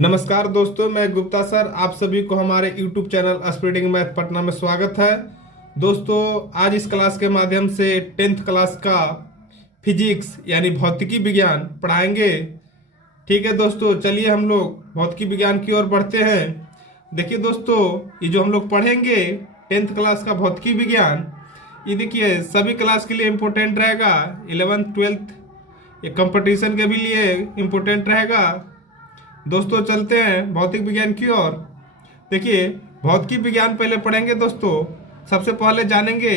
नमस्कार दोस्तों, मैं गुप्ता सर आप सभी को हमारे YouTube channel speeding math Patna में स्वागत है। दोस्तों, आज इस क्लास के माध्यम से 10th क्लास का फिजिक्स यानी भौतिकी विज्ञान पढ़ाएंगे। ठीक है दोस्तों, चलिए हम लोग भौतिकी विज्ञान की ओर बढ़ते हैं। देखिए दोस्तों, ये जो हम लोग पढ़ेंगे 10th क्लास का भौतिकी विज्ञान, ये देखिए सभी क्लास के लिए इम्पोर्टेंट रहेगा। 11th 12th ये कंपटीशन के भी लिए इम्पोर्टेंट रहेगा। दोस्तों चलते हैं भौतिक विज्ञान की ओर। देखिए, भौतिकी विज्ञान पहले पढ़ेंगे दोस्तों। सबसे पहले जानेंगे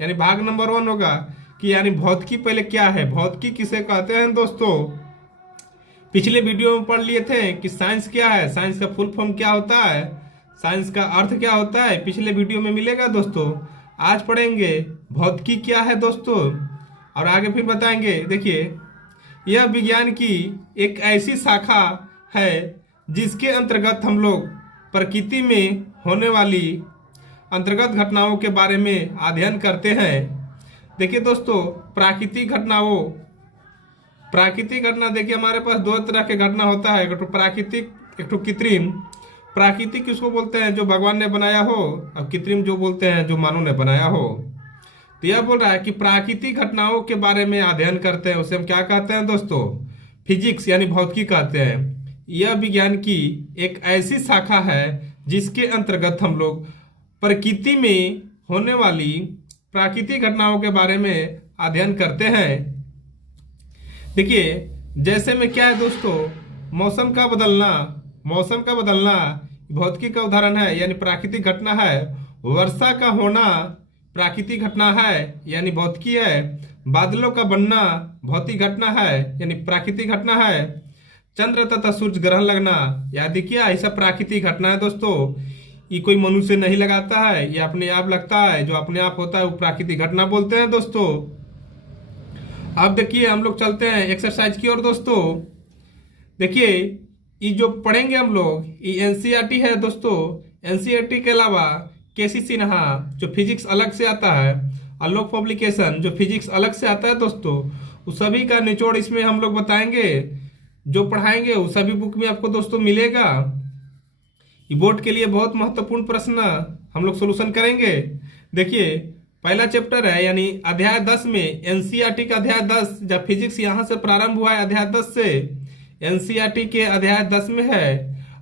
यानी भाग नंबर 1 होगा कि यानी भौतिकी पहले क्या है, भौतिकी किसे कहते हैं। दोस्तों पिछले वीडियो में पढ़ लिए थे कि साइंस क्या है, साइंस का फुल फॉर्म क्या होता है, साइंस का अर्थ क्या होता है, पिछले वीडियो में मिलेगा दोस्तों। आज पढ़ेंगे भौतिकी क्या है दोस्तों, और आगे फिर बताएंगे। देखिए, यह विज्ञान की एक ऐसी शाखा है जिसके अंतर्गत हम लोग प्रकृति में होने वाली अंतर्गत घटनाओं के बारे में अध्ययन करते हैं। देखिए दोस्तों, प्राकृतिक घटना देखिए हमारे पास दो तरह के घटना होता है, एक तो प्राकृतिक, एक तो कृत्रिम। प्राकृतिक किसको बोलते हैं, जो भगवान ने बनाया हो, और कृत्रिम जो बोलते हैं जो मानव ने बनाया हो। तो यह बोल रहा है कि प्राकृतिक घटनाओं के बारे में अध्ययन करते हैं, उसे हम क्या कहते हैं दोस्तों, फिजिक्स यानी भौतिकी कहते हैं। यह विज्ञान की एक ऐसी शाखा है जिसके अंतर्गत हम लोग प्रकृति में होने वाली प्राकृतिक घटनाओं के बारे में अध्ययन करते हैं। देखिए, जैसे में क्या है दोस्तों, मौसम का बदलना भौतिकी का उदाहरण है यानी प्राकृतिक घटना है। वर्षा का होना प्राकृतिक घटना है यानी भौतिकी है। बादलों का बनना भौतिक घटना है यानी प्राकृतिक घटना है। चंद्र तथा सूर्य ग्रहण लगना, याद देखिए ऐसा प्राकृतिक घटना है दोस्तों। ये कोई मनुष्य नहीं लगाता है, ये अपने आप लगता है, जो अपने आप होता है वो प्राकृतिक घटना बोलते हैं दोस्तों। अब देखिए हम लोग चलते हैं एक्सरसाइज की ओर दोस्तों। देखिए, ये जो पढ़ेंगे हम लोग ये एनसीईआरटी है दोस्तों। एनसीईआरटी के अलावा केसी सिन्हा जो फिजिक्स अलग से आता है, आलोक पब्लिकेशन जो फिजिक्स अलग से आता है दोस्तों, उस सभी का निचोड़ इसमें हम लोग बताएंगे। जो पढ़ाएंगे वो सभी बुक में आपको दोस्तों मिलेगा। ये बोर्ड के लिए बहुत महत्वपूर्ण प्रश्न हम लोग सोल्यूशन करेंगे। देखिए, पहला चैप्टर है यानी अध्याय 10 में एनसीईआरटी का अध्याय 10, जब फिजिक्स यहाँ से प्रारंभ हुआ है अध्याय 10 से, एनसीईआरटी के अध्याय 10 में है।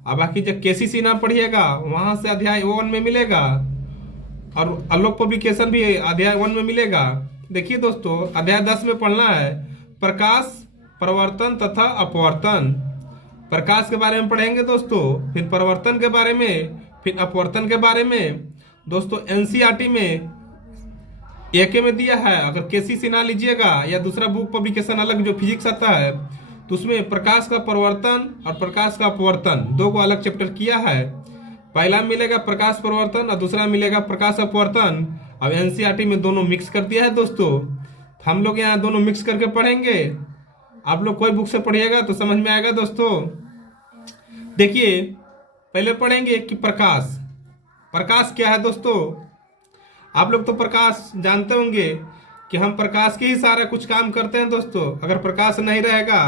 अब बाकी जब केसी सिन्हा पढ़िएगा वहां से अध्याय 1 में मिलेगा, और आलोक पब्लिकेशन भी अध्याय 1 में मिलेगा। देखिए दोस्तों, अध्याय 10 में पढ़ना है प्रकाश, प्रवर्तन तथा अपवर्तन। प्रकाश के बारे में पढ़ेंगे दोस्तों, फिर प्रवर्तन के बारे में, फिर अपवर्तन के बारे में। दोस्तों एनसीईआरटी में एक में दिया है, अगर केसी सिन्हा लीजिएगा या दूसरा बुक पब्लिकेशन अलग जो फिजिक्स आता है तो उसमें प्रकाश का प्रवर्तन और प्रकाश का अपवर्तन दो को अलग चैप्टर किया है। पहला मिलेगा प्रकाश प्रवर्तन और दूसरा मिलेगा प्रकाश अपवर्तन। अब एनसीईआरटी में दोनों मिक्स कर दिया है दोस्तों, हम लोग यहाँ दोनों मिक्स करके पढ़ेंगे। आप लोग कोई बुक से पढ़िएगा तो समझ में आएगा दोस्तों। देखिए, पहले पढ़ेंगे कि प्रकाश क्या है दोस्तों। आप लोग तो प्रकाश जानते होंगे कि हम प्रकाश के ही सारा कुछ काम करते हैं दोस्तों। अगर प्रकाश नहीं रहेगा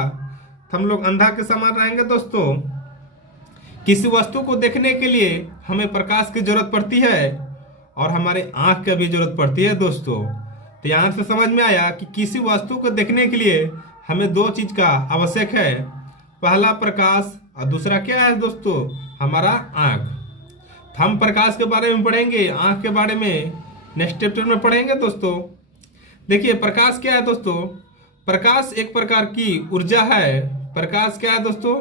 तो हम लोग अंधा के समान रहेंगे दोस्तों। किसी वस्तु को देखने के लिए हमें प्रकाश की जरूरत पड़ती है और हमारे आंख की भी जरूरत पड़ती है दोस्तों। तो यहाँ से समझ में आया कि किसी वस्तु को देखने के लिए हमें दो चीज का आवश्यक है, पहला प्रकाश और दूसरा क्या है दोस्तों, हमारा आंख। तो हम प्रकाश के बारे में पढ़ेंगे, आंख के बारे में नेक्स्ट चैप्टर में पढ़ेंगे दोस्तों। देखिए, प्रकाश क्या है दोस्तों, प्रकाश एक प्रकार की ऊर्जा है। प्रकाश क्या है दोस्तों,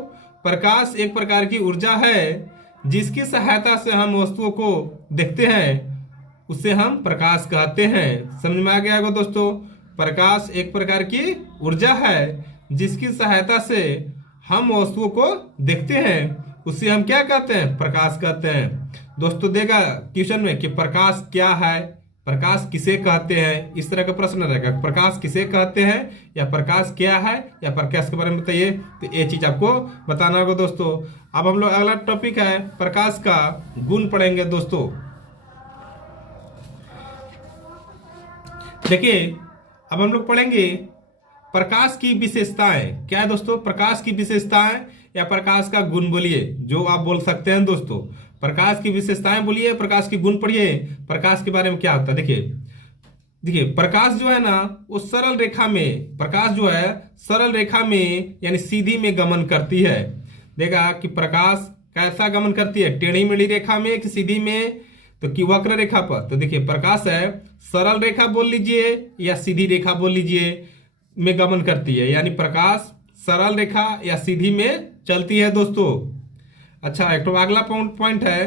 प्रकाश एक प्रकार की ऊर्जा है जिसकी सहायता से हम वस्तुओं को देखते हैं, उसे हम प्रकाश कहते हैं। समझ में आ गया होगा दोस्तों। प्रकाश एक प्रकार की ऊर्जा है जिसकी सहायता से हम वस्तुओं को देखते हैं, उसे हम क्या कहते हैं, प्रकाश कहते हैं। दोस्तों देगा क्वेश्चन में कि प्रकाश क्या है, प्रकाश किसे कहते हैं, इस तरह का प्रश्न रहेगा। प्रकाश किसे कहते हैं या प्रकाश क्या है या प्रकाश के बारे में बताइए, तो ये चीज आपको बताना होगा दोस्तों। अब हम लोग अगला टॉपिक है प्रकाश का गुण पढ़ेंगे दोस्तों। देखिए, अब हम लोग पढ़ेंगे प्रकाश की विशेषताएं। क्या है दोस्तों, प्रकाश की विशेषताएं या प्रकाश का गुण बोलिए, जो आप बोल सकते हैं दोस्तों। प्रकाश की विशेषताएं बोलिए, प्रकाश की गुण पढ़िए, प्रकाश के बारे में क्या होता है। देखिए देखिए प्रकाश जो है ना वो सरल रेखा में, प्रकाश जो है सरल रेखा में यानी सीधी में गमन करती है। देखा कि प्रकाश कैसा गमन करती है, टेढ़ी मेढ़ी रेखा में कि सीधी में, तो कि वक्र रेखा पर। तो देखिए प्रकाश है सरल रेखा बोल लीजिए या सीधी रेखा बोल लीजिए में गमन करती है, यानी प्रकाश सरल रेखा या सीधी में चलती है दोस्तों। अच्छा, एक तो अगला पॉइंट है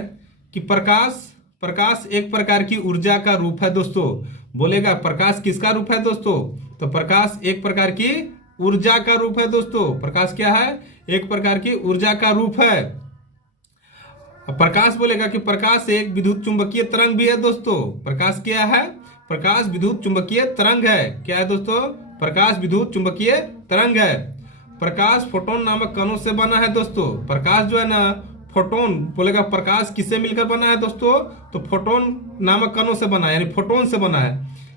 कि प्रकाश एक प्रकार की ऊर्जा का रूप है दोस्तों। बोलेगा प्रकाश किसका रूप है दोस्तों, तो प्रकाश एक प्रकार की ऊर्जा का रूप है दोस्तों। प्रकाश क्या है, एक प्रकार की ऊर्जा का रूप है। प्रकाश बोलेगा कि प्रकाश एक विद्युत चुंबकीय तरंग भी है दोस्तों। प्रकाश क्या है, प्रकाश विद्युत चुंबकीय तरंग है। क्या है दोस्तों, प्रकाश विद्युत चुंबकीय तरंग है। प्रकाश फोटोन नामक कणों से बना है दोस्तों। प्रकाश जो है ना फोटोन, बोलेगा प्रकाश किससे मिलकर बना है दोस्तों, तो फोटोन नामक कणों से बना है, यानी फोटोन से बना है।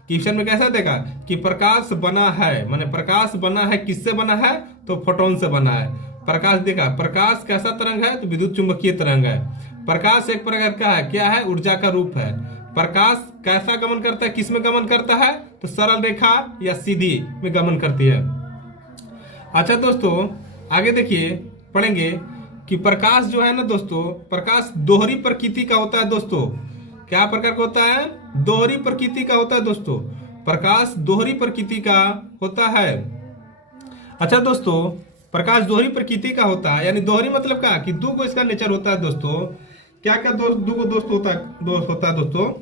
क्वेश्चन में कैसा देगा कि प्रकाश बना है, माने प्रकाश बना है किससे बना है, तो फोटोन से बना है। प्रकाश देखा, प्रकाश कैसा तरंग है, तो विद्युत चुंबकीय तरंग है। प्रकाश एक प्रकार का है, क्या है, ऊर्जा का रूप है। प्रकाश कैसा गमन करता है, किस में गमन करता है, तो सरल रेखा या सीधी में गमन करती है। अच्छा दोस्तों, आगे देखिए पढ़ेंगे कि प्रकाश जो है ना दोस्तों, प्रकाश दोहरी प्रकृति का होता है दोस्तों। क्या प्रकार का होता है, दोहरी प्रकृति का होता है दोस्तों। प्रकाश दोहरी प्रकृति का होता है। अच्छा दोस्तों, प्रकाश दोहरी प्रकृति का होता है, यानी दोहरी मतलब क्या कि दो को इसका नेचर होता है दोस्तों। क्या क्या दो को दोस्त होता है दोस्तों,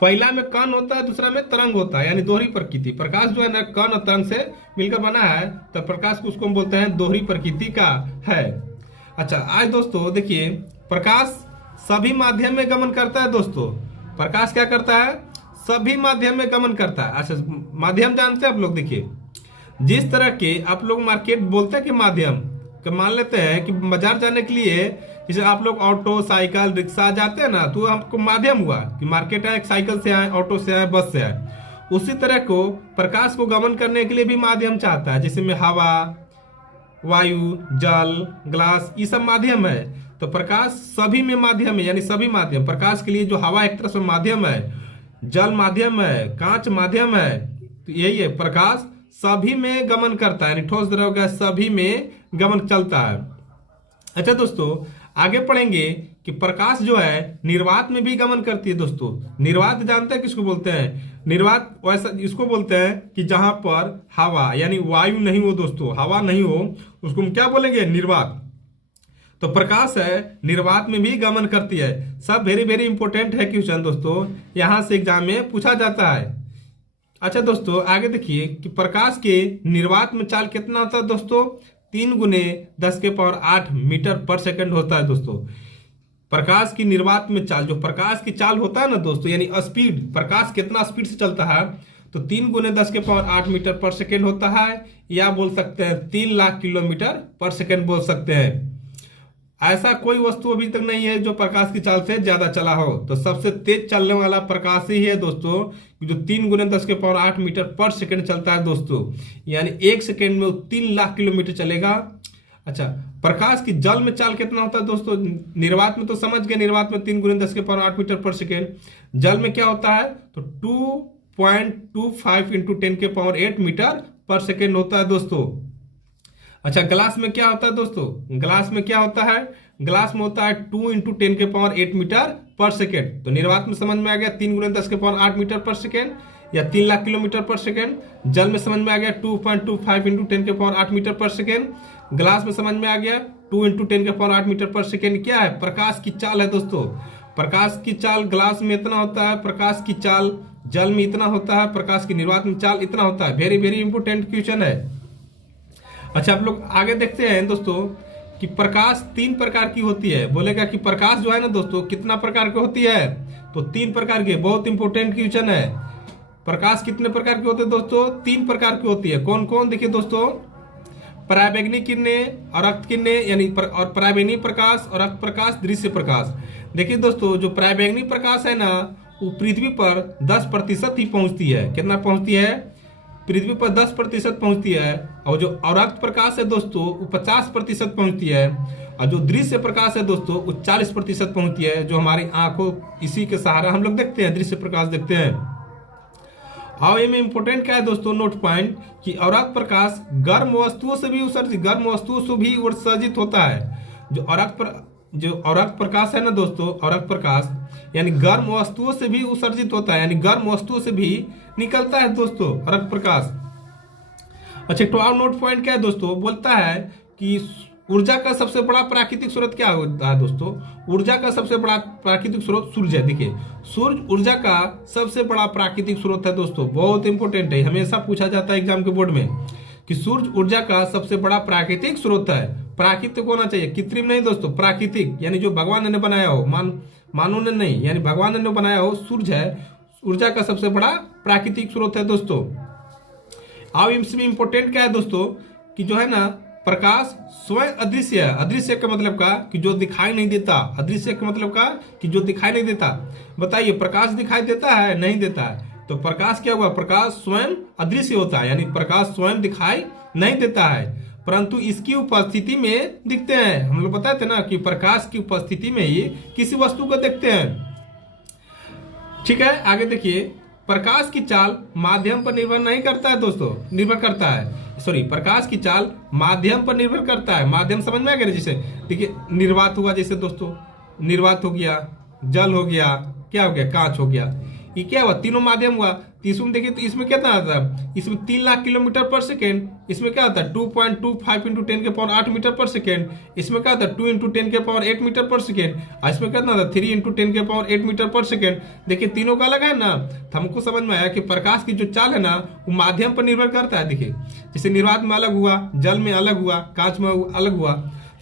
पहला में कण होता है, दूसरा में तरंग होता है, यानी दोहरी प्रकृति। प्रकाश जो है ना कण और तरंग से मिलकर बना है, तो प्रकाश को उसको हम बोलते हैं दोहरी प्रकृति का है। अच्छा, आज दोस्तों देखिए प्रकाश सभी माध्यम में गमन करता है दोस्तों। प्रकाश क्या करता है, सभी माध्यम में गमन करता है। अच्छा, माध्यम जानते हैं आप लोग। देखिए जिस तरह के आप लोग मार्केट बोलते हैं कि माध्यम, मान लेते हैं कि बाजार जाने के लिए जैसे आप लोग ऑटो, साइकिल, रिक्शा जाते हैं ना, तो आपको माध्यम हुआ कि मार्केट आए, साइकिल से आए, ऑटो से आए, बस से आए। उसी तरह को प्रकाश को गमन करने के लिए भी माध्यम चाहता है, जैसे में हवा, वायु, जल, ग्लास, ये सब माध्यम है। तो प्रकाश सभी में माध्यम है, यानी सभी माध्यम। प्रकाश के लिए जो हवा एक तरह से माध्यम है, जल माध्यम है, कांच माध्यम है, तो यही है, प्रकाश सभी में गमन करता है, यानी ठोस द्रव गैस सभी में गमन चलता है। अच्छा दोस्तों, आगे पढ़ेंगे कि प्रकाश जो है निर्वात में भी गमन करती है दोस्तों। निर्वात जानते हैं किसको बोलते हैं, निर्वात वैसा इसको बोलते हैं कि जहां पर हवा यानी वायु नहीं हो दोस्तों, हवा नहीं हो, उसको हम क्या बोलेंगे, निर्वात। तो प्रकाश है निर्वात में भी गमन करती है। सब वेरी वेरी इंपॉर्टेंट है क्वेश्चन दोस्तों, यहां से एग्जाम में पूछा जाता है। अच्छा दोस्तों, आगे देखिए कि प्रकाश के निर्वात में चाल कितना होता है दोस्तों, 3 गुने 10⁸ मीटर पर सेकंड होता है दोस्तों। प्रकाश की निर्वात में चाल, जो प्रकाश की चाल होता है ना दोस्तों, यानी स्पीड, प्रकाश कितना स्पीड से चलता है, तो 3 गुने 10⁸ मीटर पर सेकंड होता है, या बोल सकते हैं 3 लाख किलोमीटर पर सेकंड बोल सकते हैं। ऐसा कोई वस्तु अभी तक नहीं है जो प्रकाश की चाल से ज्यादा चला हो। तो सबसे तेज चलने वाला प्रकाश ही है दोस्तों, जो 3 गुने 10⁸ मीटर पर सेकंड चलता है दोस्तों, यानी 1 सेकंड में वो 3 लाख किलोमीटर चलेगा। अच्छा, प्रकाश की जल में चाल कितना होता है दोस्तों, निर्वात में तो समझ गए, निर्वात में 3 गुने 10⁸ मीटर पर सेकंड। जल में क्या होता है, तो 2.25 × 10⁸ मीटर पर सेकंड होता है दोस्तों। अच्छा, ग्लास में क्या होता है दोस्तों, ग्लास में क्या होता है, ग्लास में होता है 2 × 10⁸ मीटर पर सेकेंड। तो निर्वात में समझ में आ गया 3 गुने 10⁸ मीटर पर सेकेंड या 3 लाख किलोमीटर पर सेकेंड। जल में समझ में आ गया 2.25 × 10⁸ मीटर पर सेकेंड। ग्लास में समझ में आ गया 2 × 10⁸ मीटर पर सेकेंड। क्या है, प्रकाश की चाल है दोस्तों। प्रकाश की चाल ग्लास में इतना होता है, प्रकाश की चाल जल में इतना होता है, प्रकाश की निर्वात में चाल इतना होता है। वेरी वेरी इंपोर्टेंट क्वेश्चन है। अच्छा, आप लोग आगे देखते हैं दोस्तों कि प्रकाश 3 प्रकार की होती है। बोलेगा कि प्रकाश जो है ना दोस्तों कितना प्रकार की होती है, तो 3 प्रकार की। बहुत इंपॉर्टेंट क्वेश्चन है। प्रकाश कितने प्रकार के होते हैं दोस्तों, 3 प्रकार की होती है। कौन कौन, देखिए दोस्तों, पराबैंगनी किरणें और रक्त किरणें, यानी और पराबैंगनी प्रकाश और रक्त प्रकाश, दृश्य प्रकाश। देखिए दोस्तों, जो पराबैंगनी प्रकाश है ना, वो पृथ्वी पर 10% ही पहुंचती है। कितना पहुंचती है, पृथ्वी पर 10% पहुंचती है, और जो अवरक्त प्रकाश है दोस्तों वो 50% पहुंचती है, और जो दृश्य प्रकाश है दोस्तों वो 40% पहुंचती है, जो हमारी आंखों इसी के सहारा हम लोग देखते हैं, दृश्य प्रकाश देखते हैं। और ये में इंपॉर्टेंट क्या है दोस्तों, नोट पॉइंट, कि अवरक्त प्रकाश गर्म वस्तुओं से भी उत्सर्जित होता है। जो अवरक्त प्रकाश है ना दोस्तों, अवरक्त प्रकाश यानी गर्म वस्तुओं से भी उत्सर्जित होता है, यानी गर्म वस्तुओं से भी निकलता है दोस्तों अवरक्त प्रकाश। अच्छा, तो और नोट पॉइंट क्या है दोस्तों, बोलता है कि ऊर्जा का सबसे बड़ा प्राकृतिक स्रोत क्या होता है दोस्तों, ऊर्जा का सबसे बड़ा प्राकृतिक स्रोत सूर्य है। देखिए, सूर्य ऊर्जा का सबसे बड़ा प्राकृतिक स्रोत है दोस्तों, बहुत इंपॉर्टेंट है, हमेशा पूछा जाता है एग्जाम के बोर्ड में कि सूर्य ऊर्जा का सबसे बड़ा प्राकृतिक स्रोत है। प्राकृतिक होना चाहिए, कृत्रिम नहीं दोस्तों, प्राकृतिक यानी जो भगवान ने बनाया हो, मानव ने नहीं, यानी भगवान ने बनाया हो, सूर्य है ऊर्जा का सबसे बड़ा प्राकृतिक स्रोत है दोस्तों। अब इसमें इंपॉर्टेंट क्या है दोस्तों, कि जो है ना प्रकाश स्वयं अदृश्य है। अदृश्य का मतलब का कि जो दिखाई नहीं देता, अदृश्य का मतलब का कि जो दिखाई नहीं देता। बताइए, प्रकाश दिखाई देता है? नहीं देता है। तो प्रकाश क्या हुआ, प्रकाश स्वयं अदृश्य होता है, यानी प्रकाश स्वयं दिखाई नहीं देता है, परंतु इसकी उपस्थिति में दिखते हैं। हम लोग बताते ना कि प्रकाश की उपस्थिति में ही किसी वस्तु को देखते हैं। ठीक है, आगे देखिए, प्रकाश की चाल माध्यम पर निर्भर नहीं करता है दोस्तों, निर्भर करता है, सॉरी, प्रकाश की चाल माध्यम पर निर्भर करता है। माध्यम समझ में आ गया? जैसे देखिए, निर्वात हुआ, जैसे दोस्तों निर्वात हो गया, जल हो गया, क्या हो गया, कांच हो गया, ये क्या हुआ, तीनों माध्यम हुआ। इसमें देखिए, तो इसमें कितना आता है, इसमें 3 लाख किलोमीटर पर सेकेंड, इसमें क्या आता है 2.25 × 10⁸ मीटर पर सेकेंड, इसमें क्या आता है 2 × 10⁸ मीटर पर सेकेंड, और इसमें कितना आता है 3 × 10⁸ मीटर पर सेकेंड। देखिए, तीनों का अलग है ना, तो हमको समझ में आया कि प्रकाश की जो चाल है ना वो माध्यम पर निर्भर करता है। देखिए, जैसे निर्वात में अलग हुआ, जल में अलग हुआ, कांच में अलग हुआ,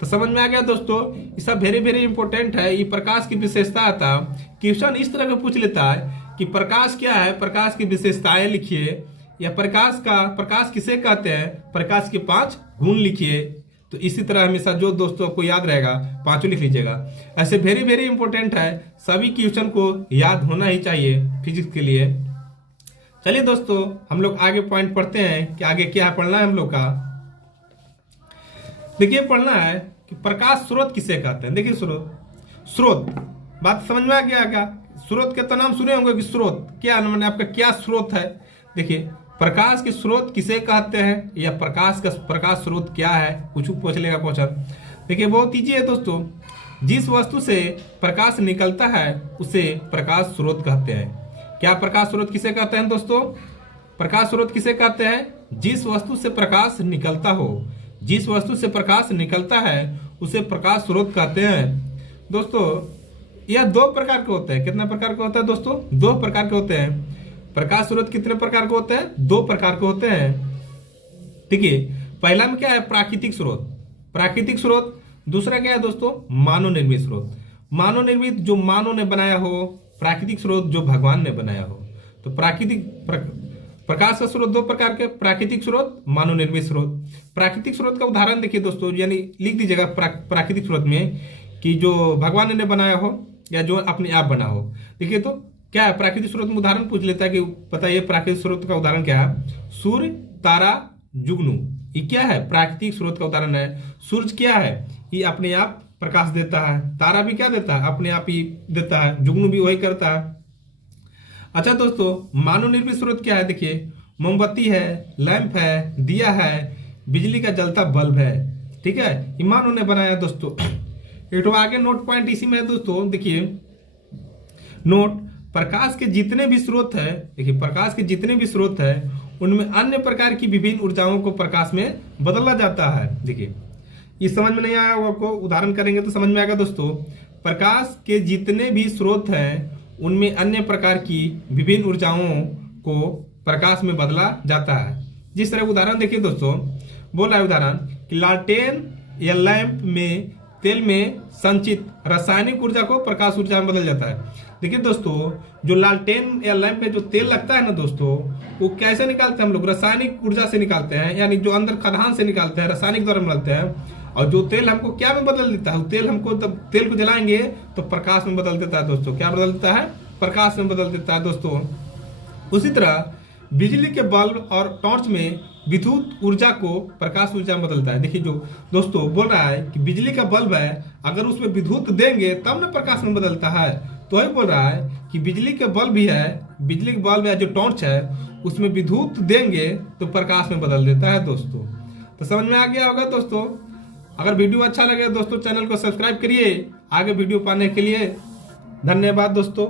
तो समझ में आ गया दोस्तों। ये सब वेरी वेरी इंपॉर्टेंट है, ये प्रकाश की विशेषता आता है। क्वेश्चन इस तरह का पूछ लेता है कि प्रकाश क्या है, प्रकाश की विशेषताएं लिखिए, या प्रकाश किसे कहते हैं, प्रकाश के 5 गुण लिखिए। तो इसी तरह हमेशा जो दोस्तों को याद रहेगा 5 लिख लीजिएगा। ऐसे वेरी वेरी इंपॉर्टेंट है, सभी क्वेश्चन को याद होना ही चाहिए फिजिक्स के लिए। चलिए दोस्तों, हम लोग आगे पॉइंट पढ़ते हैं कि आगे क्या पढ़ना है हम लोग का। देखिए, पढ़ना है कि प्रकाश स्रोत किसे कहते हैं। देखिए, स्रोत बात समझ में आ गया क्या? स्रोत के तो नाम सुने होंगे कि स्रोत क्या, मैंने आपका क्या स्रोत है। देखिए, प्रकाश के स्रोत किसे कहते हैं, या प्रकाश स्रोत क्या है, कुछ पूछ लेगा क्वेश्चन। देखिए, बहुत ईजी है दोस्तों, जिस वस्तु से प्रकाश निकलता है उसे प्रकाश स्रोत कहते हैं। क्या प्रकाश स्रोत किसे कहते हैं दोस्तों? प्रकाश स्रोत किसे कहते हैं? जिस वस्तु से प्रकाश निकलता हो, जिस वस्तु से प्रकाश निकलता है उसे प्रकाश स्रोत कहते हैं दोस्तों। यह 2 प्रकार के होते हैं। कितने प्रकार के होते हैं दोस्तों? 2 प्रकार के होते हैं। प्रकाश स्रोत कितने प्रकार के होते हैं? 2 प्रकार के होते हैं। देखिए, पहला में क्या है, प्राकृतिक स्रोत, प्राकृतिक स्रोत। दूसरा क्या है दोस्तों, मानव निर्मित स्रोत, मानव निर्मित जो मानव ने बनाया हो, प्राकृतिक स्रोत जो भगवान ने बनाया हो। तो प्रकाश का स्रोत 2 प्रकार के, प्राकृतिक स्रोत, मानव निर्मित स्रोत। प्राकृतिक स्रोत का उदाहरण देखिए दोस्तों, यानी लिख दीजिएगा प्राकृतिक स्रोत में कि जो भगवान ने बनाया हो या जो अपने आप बना हो। देखिए, तो क्या है, प्राकृतिक स्रोत में उदाहरण पूछ लेता है कि बताइए प्राकृतिक स्रोत का उदाहरण क्या है। सूर्य, तारा, जुगनू, ये क्या है, प्राकृतिक स्रोत का उदाहरण है। सूर्य क्या है, ये अपने आप प्रकाश देता है। तारा भी क्या देता है, अपने आप ही देता है। जुगनू भी वही करता है। अच्छा दोस्तों, मानव निर्मित स्रोत क्या है? देखिए, मोमबत्ती है, लैंप है, दिया है, बिजली का जलता बल्ब है। ठीक है, ये मानव ने बनाया दोस्तों। एक तो आगे नोट पॉइंट इसी में है दोस्तों। देखिए, नोट, प्रकाश के जितने भी स्रोत है, देखिए प्रकाश के जितने भी स्रोत है उनमें अन्य प्रकार की विभिन्न ऊर्जाओं को प्रकाश में बदला जाता है। देखिए, ये समझ में नहीं आया आपको, उदाहरण करेंगे तो समझ में आएगा दोस्तों। प्रकाश के जितने भी स्रोत हैं उनमें अन्य प्रकार की विभिन्न ऊर्जाओं को प्रकाश में बदला जाता है। जिस तरह उदाहरण देखिए दोस्तों, बोला है उदाहरण कि लालटेन या लैंप में तेल में संचित रासायनिक ऊर्जा को प्रकाश ऊर्जा में बदल जाता है। देखिए दोस्तों, जो लालटेन या लैंप में जो तेल लगता है ना दोस्तों, वो कैसे निकालते हैं हम लोग? रासायनिक ऊर्जा से निकालते हैं, यानी जो अंदर खदान से निकालते हैं, रासायनिक द्वारा निकालते हैं। और जो तेल हमको क्या में बदल देता है, तेल हमको तब तेल को जलाएंगे तो प्रकाश में बदल देता है दोस्तों। क्या बदल देता है? प्रकाश में बदल देता है दोस्तों। उसी तरह बिजली के बल्ब और टॉर्च में विद्युत ऊर्जा को प्रकाश ऊर्जा में बदलता है। देखिए जो दोस्तों बोल रहा है कि बिजली का बल्ब है, अगर उसमें विद्युत देंगे तब ना प्रकाश में बदलता है। तो वही बोल रहा है कि बिजली के बल्ब भी है, बिजली के बल्ब है जो टॉर्च है, उसमें विद्युत देंगे तो प्रकाश में बदल देता है दोस्तों। तो समझ में आ गया होगा दोस्तों। अगर वीडियो अच्छा लगे दोस्तों चैनल को सब्सक्राइब करिए आगे वीडियो पाने के लिए। धन्यवाद दोस्तों।